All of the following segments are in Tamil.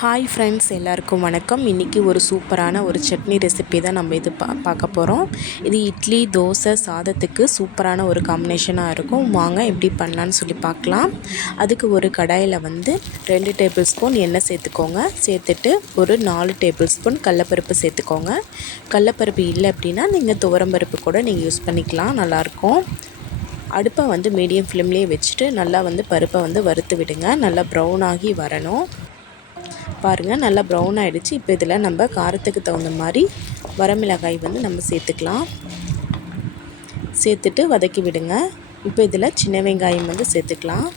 ஹாய் ஃப்ரெண்ட்ஸ் எல்லாருக்கும் வணக்கம். இன்றைக்கி ஒரு சூப்பரான ஒரு சட்னி ரெசிபி தான் நம்ம இது பா பார்க்க போகிறோம் இது இட்லி தோசை சாதத்துக்கு சூப்பரான ஒரு காம்பினேஷனாக இருக்கும். வாங்க எப்படி பண்ணலான்னு சொல்லி பார்க்கலாம். அதுக்கு ஒரு கடாயில் வந்து ரெண்டு டேபிள் ஸ்பூன் எண்ணெய் சேர்த்துக்கோங்க. சேர்த்துட்டு ஒரு நாலு டேபிள் ஸ்பூன் கடலப்பருப்பு சேர்த்துக்கோங்க. கடலப்பருப்பு இல்லை அப்படின்னா நீங்கள் துவரம்பருப்பு கூட நீங்கள் யூஸ் பண்ணிக்கலாம். நல்லாயிருக்கும். அடுப்பை வந்து மீடியம் ஃப்ளேம்லேயே வச்சுட்டு நல்லா வந்து பருப்பை வந்து வறுத்து விடுங்க. நல்லா ப்ரௌன் ஆகி வரணும். பாருங்கள் நல்லா ப்ரௌன் ஆகிடுச்சு இப்போ இதில் நம்ம காரத்துக்கு தகுந்த மாதிரி வரமிளகாய் வந்து நம்ம சேர்த்துக்கலாம். சேர்த்துட்டு வதக்கி விடுங்க. இப்போ இதில் சின்ன வெங்காயம் வந்து சேர்த்துக்கலாம்.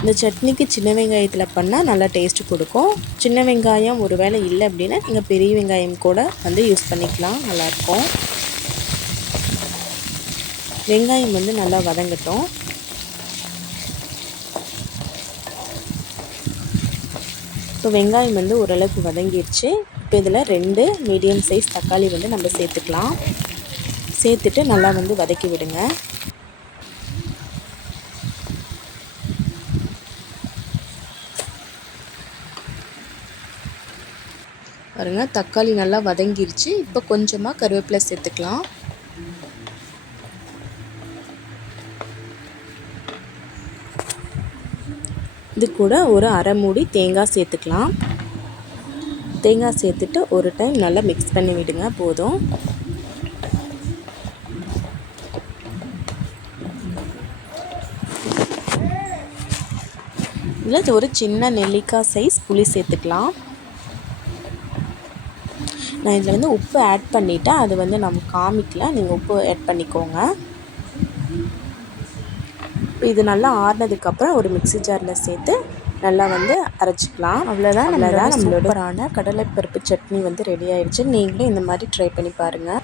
இந்த சட்னிக்கு சின்ன வெங்காயத்தில் பண்ணால் நல்லா டேஸ்ட்டு கொடுக்கும். சின்ன வெங்காயம் ஒரு வேளை இல்லை அப்படின்னா நீங்கள் பெரிய வெங்காயம் கூட வந்து யூஸ் பண்ணிக்கலாம். நல்லாயிருக்கும் வெங்காயம் வந்து நல்லா வதங்கட்டும். இப்போ வெங்காயம் வந்து ஓரளவுக்கு வதங்கிடுச்சு இப்போ இதில் ரெண்டு மீடியம் சைஸ் தக்காளி வந்து நம்ம சேர்த்துக்கலாம். சேர்த்துட்டு நல்லா வந்து வதக்கி விடுங்க. பாருங்கள் தக்காளி நல்லா வதங்கிருச்சு. இப்போ கொஞ்சமாக கருவேப்பிலை சேர்த்துக்கலாம். இது கூட ஒரு அரை மூடி தேங்காய் சேர்த்துக்கலாம். தேங்காய் சேர்த்துட்டு ஒரு டைம் நல்லா மிக்ஸ் பண்ணி விடுங்க போதும். இதில் ஒரு சின்ன நெல்லிக்காய் சைஸ் புளி சேர்த்துக்கலாம். நான் இதில் வந்து உப்பு ஆட் பண்ணிவிட்டேன் அது வந்து நம்ம காமிக்கல. நீங்கள் உப்பு ஆட் பண்ணிக்கோங்க. இது நல்லா ஆறினதுக்கப்புறம் ஒரு மிக்சி ஜாரில் சேர்த்து நல்லா வந்து அரைச்சிக்கலாம். அவ்வளோதான் அவ்வளோதான் நம்மளோட கடலைப்பருப்பு சட்னி வந்து ரெடி ஆகிடுச்சு நீங்களும் இந்த மாதிரி ட்ரை பண்ணி பாருங்கள்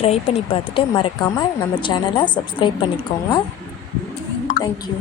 ட்ரை பண்ணி பார்த்துட்டு மறக்காமல் நம்ம சேனலை சப்ஸ்கிரைப் பண்ணிக்கோங்க. தேங்க்யூ